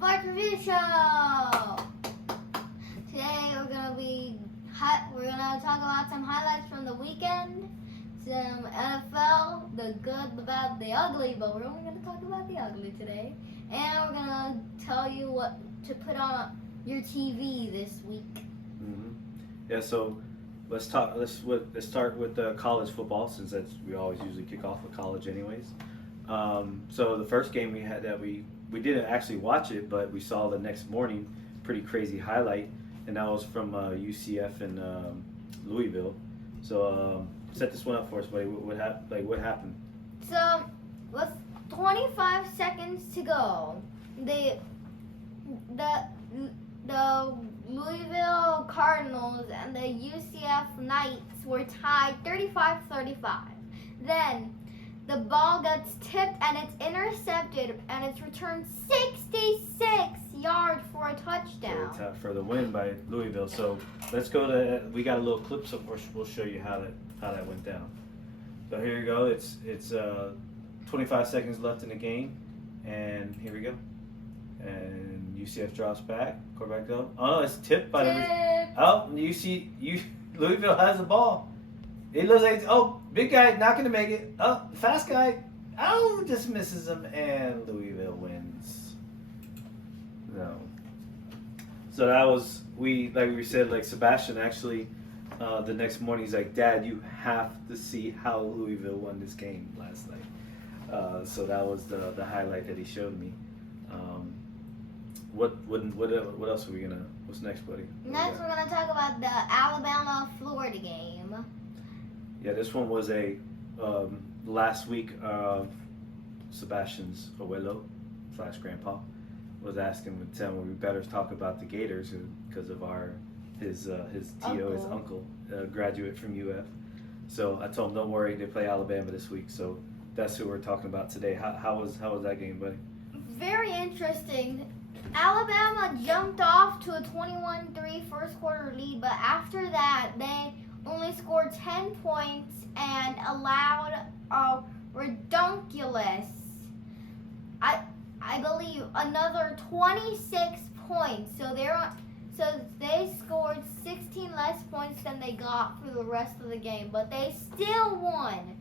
Sports Review Show. Today we're gonna talk about some highlights from the weekend, some NFL, the good, the bad, the ugly. But we're only gonna talk about the ugly today, and we're gonna tell you what to put on your TV this week. Mm-hmm. Yeah. So let's start with college football, since we always usually kick off with college anyways. So the first game we had that we didn't actually watch it, but we saw the next morning. Pretty crazy highlight, and that was from UCF and Louisville. So set this one up for us, buddy. What happened? So with 25 seconds to go, the Louisville Cardinals and the UCF Knights were tied 35-35. Then the ball gets tipped and it's intercepted and it's returned 66 yards for a touchdown. For the win by Louisville. So let's go to. We got a little clip, so we'll show you how that went down. So here you go. It's 25 seconds left in the game, and here we go. And UCF drops back. Quarterback goes. Oh, it's tipped by Louisville has the ball. It looks like, big guy not gonna make it. Fast guy, just misses him, and Louisville wins. No. So that was we said, Sebastian actually the next morning he's like, Dad, you have to see how Louisville won this game last night. So that was the highlight that he showed me. What else are we gonna? What's next, buddy? Next, we're gonna talk about the Alabama-Florida game. Yeah, this one was a last week. Sebastian's abuelo / grandpa was asking with Tim, we better talk about the Gators because of his uncle, graduate from UF. So I told him, don't worry, they play Alabama this week. So that's who we're talking about today. How was that game, buddy? Very interesting. Alabama jumped off to a 21-3 first quarter lead, but after that they only scored 10 points and allowed a redonkulous, I believe, another 26 points. So they scored 16 less points than they got for the rest of the game, but they still won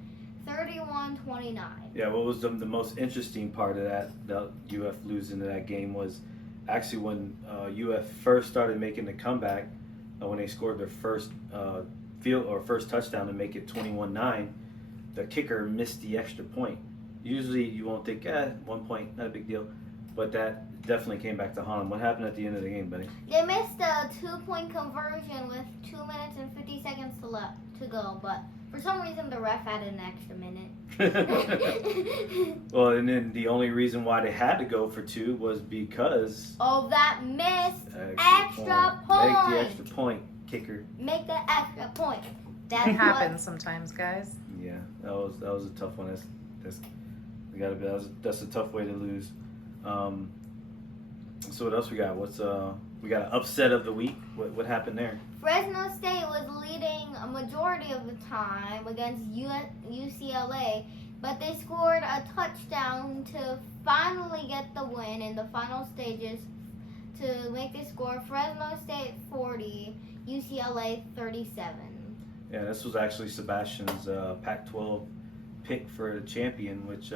31-29. Yeah, what was the most interesting part of that, the UF losing to that game, was actually when UF first started making the comeback, when they scored their first first touchdown to make it 21-9, the kicker missed the extra point. Usually you won't think, 1 point, not a big deal, but that definitely came back to haunt them. What happened at the end of the game, buddy? They missed a 2-point conversion with 2 minutes and 50 seconds to go, but for some reason the ref added an extra minute. Well, and then the only reason why they had to go for 2 was because of that missed extra point. Make the extra point, kicker. Make the extra point. That happens sometimes, guys. Yeah, that was a tough one. That's a tough way to lose. So what else we got? We got an upset of the week. What happened there? Fresno State was leading a majority of the time against UCLA, but they scored a touchdown to finally get the win in the final stages to make the score Fresno State 40, UCLA 37. Yeah, this was actually Sebastian's Pac-12 pick for the champion, which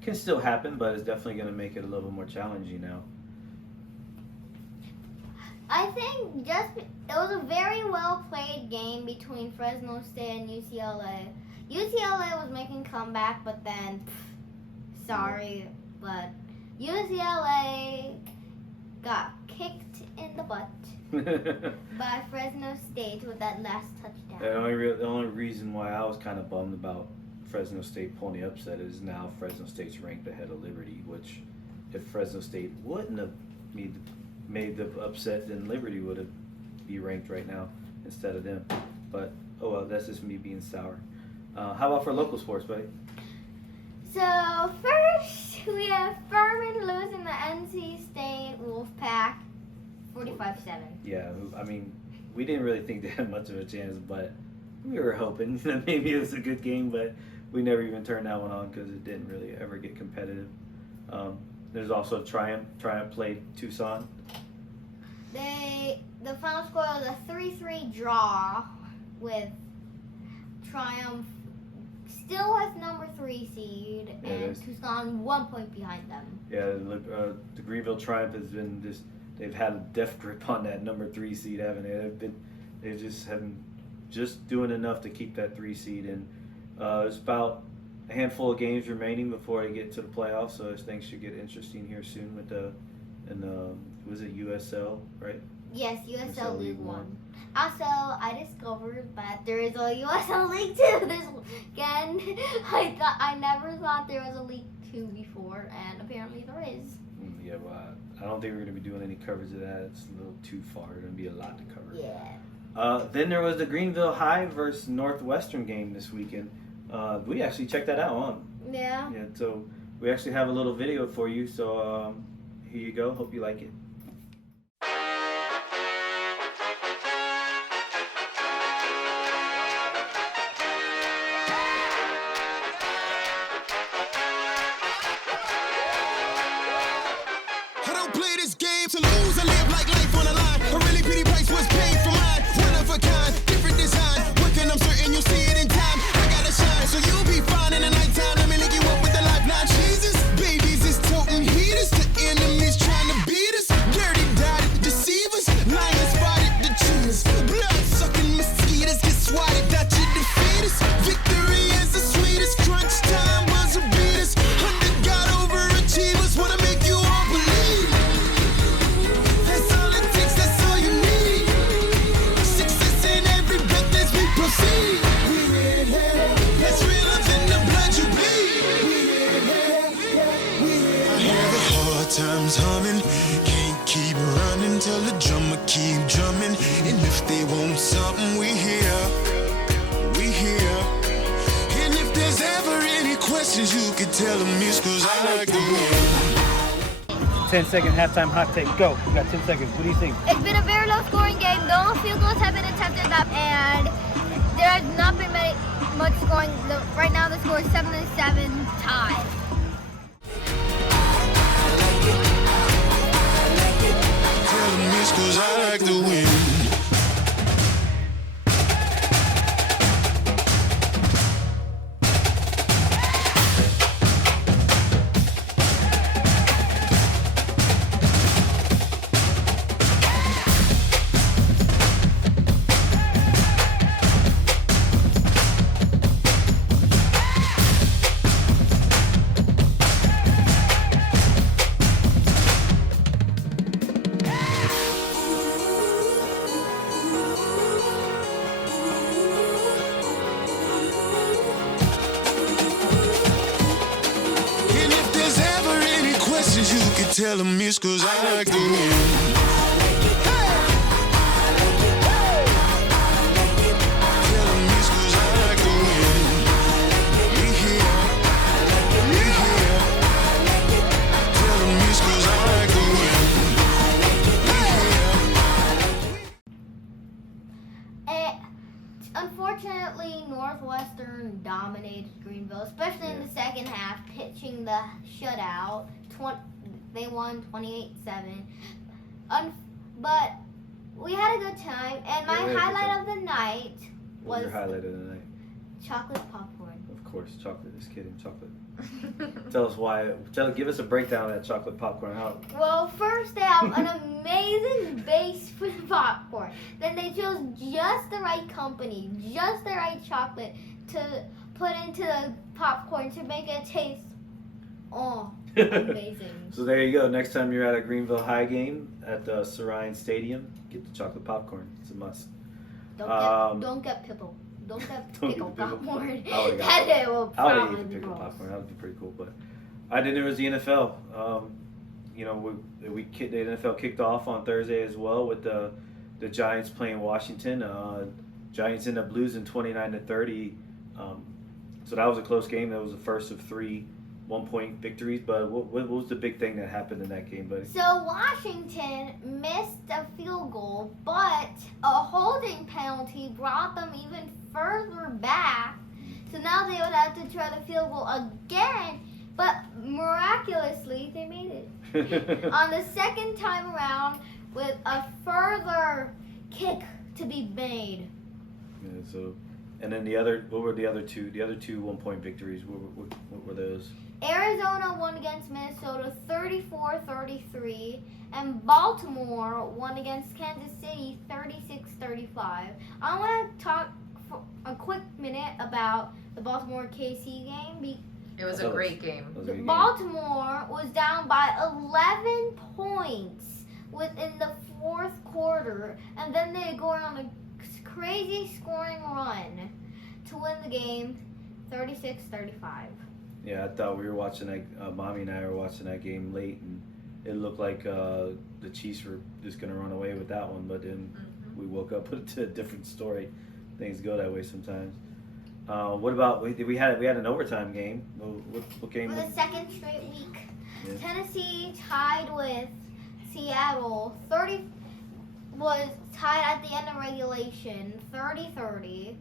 can still happen, but it's definitely going to make it a little more challenging now. I think it was a very well played game between Fresno State and UCLA. UCLA was making comeback, but then, but UCLA got kicked in the butt by Fresno State with that last touchdown. The only reason why I was kind of bummed about Fresno State pulling the upset is now Fresno State's ranked ahead of Liberty, which if Fresno State wouldn't have made the upset, then Liberty would be ranked right now instead of them. But oh well, that's just me being sour. How about for local sports, buddy? So first we have Furman losing the NC State Wolfpack 45-7. Yeah, I mean, we didn't really think they had much of a chance, but we were hoping that maybe it was a good game, but we never even turned that one on because it didn't really ever get competitive. There's also Triumph. Triumph played Tucson. The final score was a 3-3 draw with Triumph still has number 3 seed and Tucson 1 point behind them. Yeah, the Greenville Triumph has been they've had a death grip on that number 3 seed, haven't they? They just haven't doing enough to keep that 3 seed in. There's about a handful of games remaining before they get to the playoffs, so things should get interesting here soon with was it USL, right? Yes, USL League 1. Also, I discovered that there is a USL League 2 this weekend. I never thought there was a League 2 before, and apparently there is. Yeah, well, I don't think we're going to be doing any coverage of that. It's a little too far. There's going to be a lot to cover. Yeah. Then there was the Greenville High versus Northwestern game this weekend. We actually checked that out, huh? Yeah. Yeah, so we actually have a little video for you, so here you go. Hope you like it. I don't play this game to lose. I live like life on the line. A really pretty price was paid for mine. One of a kind, different design. Working, I'm certain you'll see it in time. I gotta shine, so you'll be fine in the nighttime. Let me link you up with the lifeline. Jesus, babies is toting heaters. The enemies trying to beat us. Dirty dotted deceivers. Lions spotted the cheaters. Blood sucking mosquitoes get swatted. That you defeat us. Victory is the sweetest. Crunch time was a beat us. Under God overachievers wanna make you all believe. That's all it takes, that's all you need. Success in every breath as we proceed. That's realer than the blood you bleed. I have a hard times humming. Can't keep running till the drummer keep drumming. And if they want something, we here. We here. And if there's ever any questions, you can tell them it's 'cause I like the win. 10-second halftime hot take. Go. We got 10 seconds. What do you think? It's been a very low-scoring game. No field goals have been attempted up, and there has not been much scoring. Right now, the score is 7-7 tie. Tell them it's 'cause I like the win. And if there's ever any questions, you can tell them it's 'cause I like the win. Tell them it's 'cause I like the win. We here. We here. Tell them it's 'cause I like the win. We here. Unfortunately, Northwestern dominated Greenville, especially in the second half, pitching the shutout. They won 28-7. But we had a good time, and my highlight of the night What was was your highlight of the night? chocolate popcorn. Of course, chocolate. Just kidding, chocolate. Tell us why. Give us a breakdown of that chocolate popcorn. How? Well, first they have an amazing base for the popcorn. Then they chose just the right company, just the right chocolate to put into the popcorn to make it taste amazing. So there you go. Next time you're at a Greenville High game at the Sirrine Stadium, get the chocolate popcorn. It's a must. Don't get pickle. Don't get Don't get pickle pickle. popcorn. Oh, yeah. That it will I would probably eat the be pickle gross. popcorn. That would be pretty cool. But I didn't know it was the NFL. The NFL kicked off on Thursday as well with the Giants playing Washington. Giants ended up losing 29-30. So that was a close game. That was the first of 3 1-point victories. But what was the big thing that happened in that game, buddy? So Washington missed a field goal, but a holding penalty brought them even further back. So now they would have to try the field goal again But miraculously, they made it. On the second time around, with a further kick to be made. Yeah, so, and then what were the other two? The other two 1-point victories. What were those? Arizona won against Minnesota 34-33, and Baltimore won against Kansas City 36-35. I want to talk for a quick minute about the Baltimore KC game. It was a great game. Baltimore was down by 11 points within the fourth quarter, and then they go on a crazy scoring run to win the game 36-35. Yeah, I thought we were watching that. Mommy and I were watching that game late, and it looked like the Chiefs were just going to run away with that one. But then we woke up to a different story. Things go that way sometimes. What about we had an overtime game? What game? For the second straight week, Yeah. Tennessee tied with Seattle. Was tied at the end of regulation, 30-30.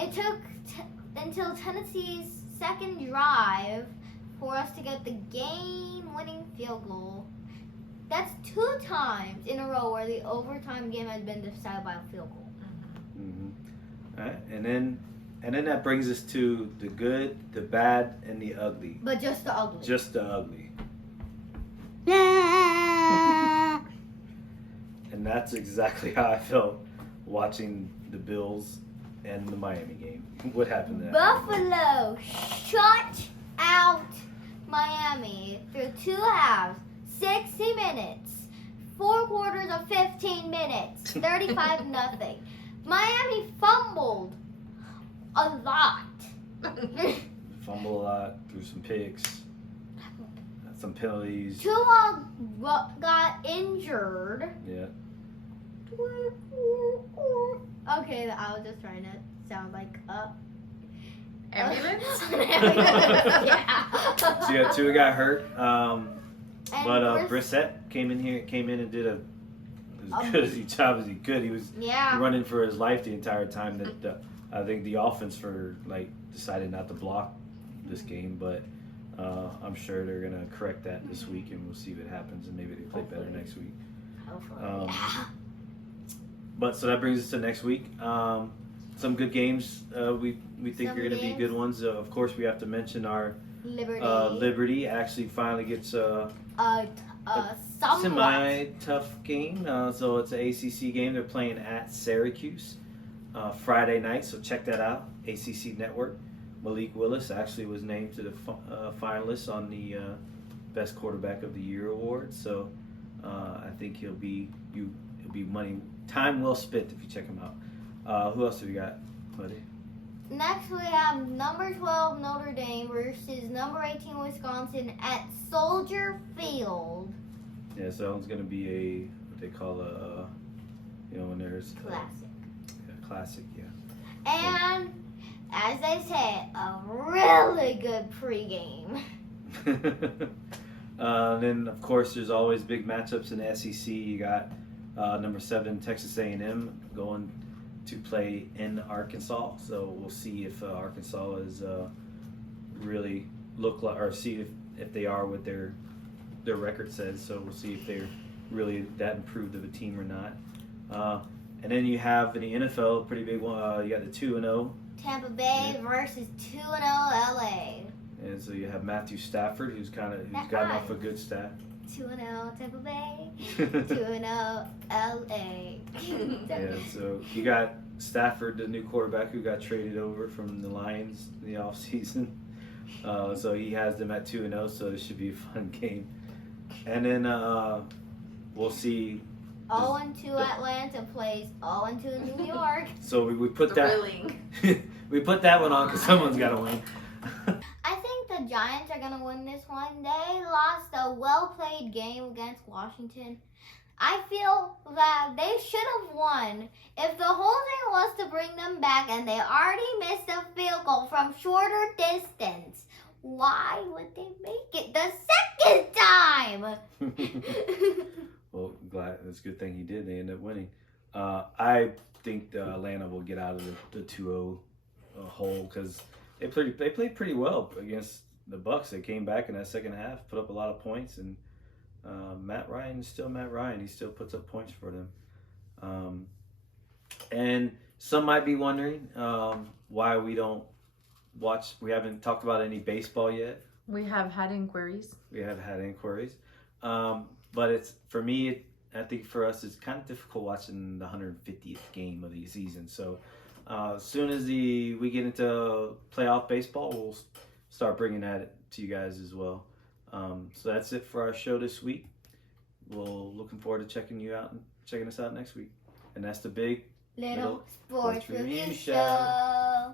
It took until Tennessee's second drive for us to get the game-winning field goal. That's 2 times in a row where the overtime game has been decided by a field goal. Mm-hmm. All right, and then that brings us to the good, the bad, and the ugly. But just the ugly. Just the ugly. And that's exactly how I felt watching the Bills and the Miami game. What happened there? Buffalo shut out Miami through 2 halves, 60 minutes, 4 quarters of 15 minutes, 35-0. Miami fumbled a lot. Fumble a lot, threw some picks, some penalties. Tua got injured. Yeah. Okay, I was just trying to sound like Ambulance? Yeah. So yeah, Tua got hurt. And But Brissett came in and did as good as job as he could. He was running for his life the entire time. That I think the offense decided not to block this game, but I'm sure they're gonna correct that this week, and we'll see what happens, and maybe they play better next week. Hopefully. But so that brings us to next week. Some good games. We think are going to be good ones. Of course, we have to mention our Liberty actually finally gets a semi-tough game. So it's an ACC game. They're playing at Syracuse Friday night. So check that out. ACC Network. Malik Willis actually was named to the finalists on the Best Quarterback of the Year award. So I think he'll be time well spent if you check him out. Who else have we got, buddy? Next we have number 12 Notre Dame versus number 18 Wisconsin at Soldier Field. Yeah, so that one's gonna be what they call when there's classic. Classic, yeah. And as they say, a really good pregame. Then of course there's always big matchups in the SEC. You got number 7 Texas A&M going to play in Arkansas. So we'll see if Arkansas is really look like, or see if they are what their record says. So we'll see if they're really that improved of a team or not. And then you have in the NFL a pretty big one. You got the 2-0 Tampa Bay versus 2-0 LA. And so you have Matthew Stafford, who's gotten off a good stat. 2-0 Tampa Bay, 2-0 LA. Yeah, so you got Stafford, the new quarterback who got traded over from the Lions in the offseason. So he has them at 2-0, so this should be a fun game. And then we'll see. 0-2 Atlanta plays 0-2 New York. So we put that. We put that one on because someone's got to win. I think the Giants are going to win this one. They lost a well-played game against Washington. I feel that they should have won. If the whole thing was to bring them back and they already missed a field goal from shorter distance, why would they make it the second time? Well, glad it's a good thing he did. They ended up winning. I think Atlanta will get out of the 2-0 hole because they played pretty well against the Bucks. They came back in that second half, put up a lot of points, and Matt Ryan is still Matt Ryan. He still puts up points for them. And some might be wondering why we don't watch. We haven't talked about any baseball yet. We have had inquiries. We have had inquiries. But it's, for me, I think for us, it's kind of difficult watching the 150th game of the season. So as soon as we get into playoff baseball, we'll start bringing that to you guys as well. So that's it for our show this week. We're looking forward to checking us out next week. And that's the Big Little Sports Review Show.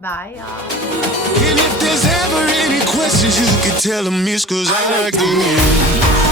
Bye, y'all. And if there's ever any questions, you can tell them it's 'cause I like them.